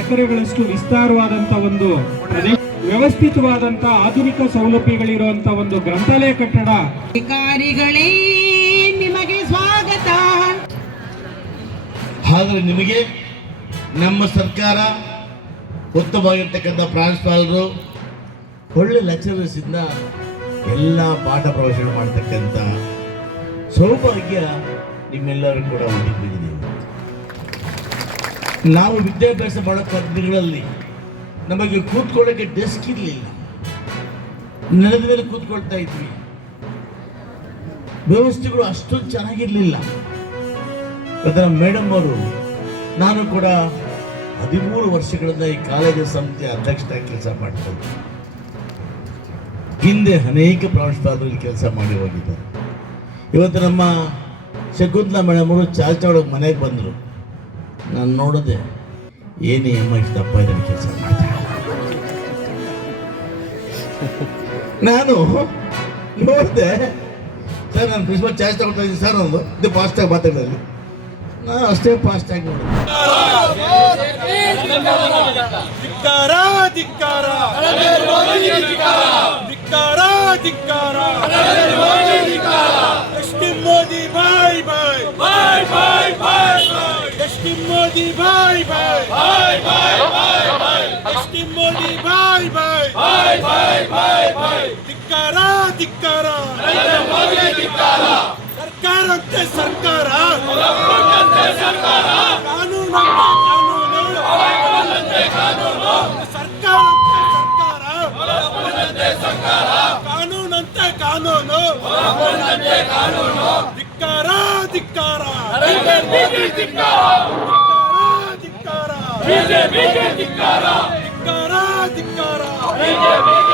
ಎಕರೆಗಳಷ್ಟು ವಿಸ್ತಾರವಾದಂತ ಒಂದು ಪ್ರದೇಶ, ವ್ಯವಸ್ಥಿತವಾದಂತ ಆಧುನಿಕ ಸೌಲಭ್ಯಗಳಿರುವಂತ ಒಂದು ಗ್ರಂಥಾಲಯ ಕಟ್ಟಡ. ಅಧಿಕಾರಿಗಳೇ ನಿಮಗೆ ಸ್ವಾಗತ. ಆದರೆ ನಿಮಗೆ ನಮ್ಮ ಸರ್ಕಾರ ಉತ್ತಮವಾಗಿರ್ತಕ್ಕಂಥ ಪ್ರಾಂಶುಪಾಲರು, ಒಳ್ಳೆ ಲೆಕ್ಚರರ್ಸ್ ಇಂದ ಎಲ್ಲ ಪಾಠ ಪ್ರವಚನ ಮಾಡ್ತಕ್ಕಂಥ ಸೌಭಾಗ್ಯ ನಿಮ್ಮೆಲ್ಲರೂ ಕೂಡ ಹೊಂದಿದ್ದೀವಿ. ನಾವು ವಿದ್ಯಾಭ್ಯಾಸ ಮಾಡೋ ದಿನಗಳಲ್ಲಿ ನಮಗೆ ಕೂತ್ಕೊಳ್ಳೋಕ್ಕೆ ಡೆಸ್ಕ್ ಇರಲಿಲ್ಲ, ನೆಲದ ಮೇಲೆ ಕೂತ್ಕೊಳ್ತಾ ಇದ್ವಿ. ವ್ಯವಸ್ಥೆಗಳು ಅಷ್ಟೊಂದು ಚೆನ್ನಾಗಿರಲಿಲ್ಲ. ಅದರ ಮೇಡಮ್ ಅವರು, ನಾನು ಕೂಡ 13 ವರ್ಷಗಳಿಂದ ಈ ಕಾಲೇಜಿನ ಸಮಿತಿಯ ಅಧ್ಯಕ್ಷರಾಗಿ ಕೆಲಸ ಮಾಡ್ತಾ ಇದ್ದೆ. ಹಿಂದೆ ಅನೇಕ ಪ್ರಾಂಶುಪಾಲರು ಕೆಲಸ ಮಾಡಿ ಹೋಗಿದ್ದಾರೆ. ಇವತ್ತು ನಮ್ಮ ಶಕುಂತಲಾ ಮೇಡಮ್ ಅವರು ಚಾಲ್ಚಾಡೋಗಿ ಮನೆಗೆ ಬಂದರು. ನಾನು ನೋಡಿದೆ, ಏನೇ ಅಮ್ಮ ಇಷ್ಟಪ್ಪ ಇದನ್ನು ಕೆಲಸ ಮಾಡ್ತಾರೆ. ನಾನು ನೋಡಿದೆ, ಸರ್ ನಾನು ಪ್ರಿನ್ಸಿಪಲ್ ಚಾರ್ಜ್ ತಗೊಳ್ತಾ ಇದ್ದೀನಿ ಸರ್, ಒಂದು ಇದು ಫಾಸ್ಟಾಗಿ ಮಾತಾಡೋದು. ನಾನು ಅಷ್ಟೇ ಫಾಸ್ಟಾಗಿ ನೋಡಿದೆ. ಮೋದಿ ಬಾಯ್ ಬಾಯ್ ಬಾಯ್ ಬಾಯ್ ಬಾಯ್ ಬಾಯ್ ಮೋದಿ ಬಾಯ್ ಬಾಯ್ ಬಾಯ್ ಬಾಯ್ ಬಾಯ್ ಬಾಯ್ ಮೋದಿ ಬಾಯ್ ಬಾಯ್ ಬಾಯ್ ಬಾಯ್ ಬಾಯ್ ಬಾಯ್ ಧಿಕ್ಕಾರ ಧಿಕ್ಕಾರ ಮೋದಿ ಧಿಕ್ಕಾರ. ಸರ್ಕಾರಂತೆ ಸರ್ಕಾರ, ಕಾನೂನಂತೆ ಕಾನೂನು, ಸರ್ಕಾರಂತೆ ಸರ್ಕಾರ, ಕಾನೂನಂತೆ ಕಾನೂನು, ಧಿಕ್ಕಾರ ಧಿಕ್ಕಾರ ಧಿಕ್ಕಾರ ಧಿಕ್ಕಾರ ಧಿಕ್ಕಾರ ಧಿಕ್ಕಾರ.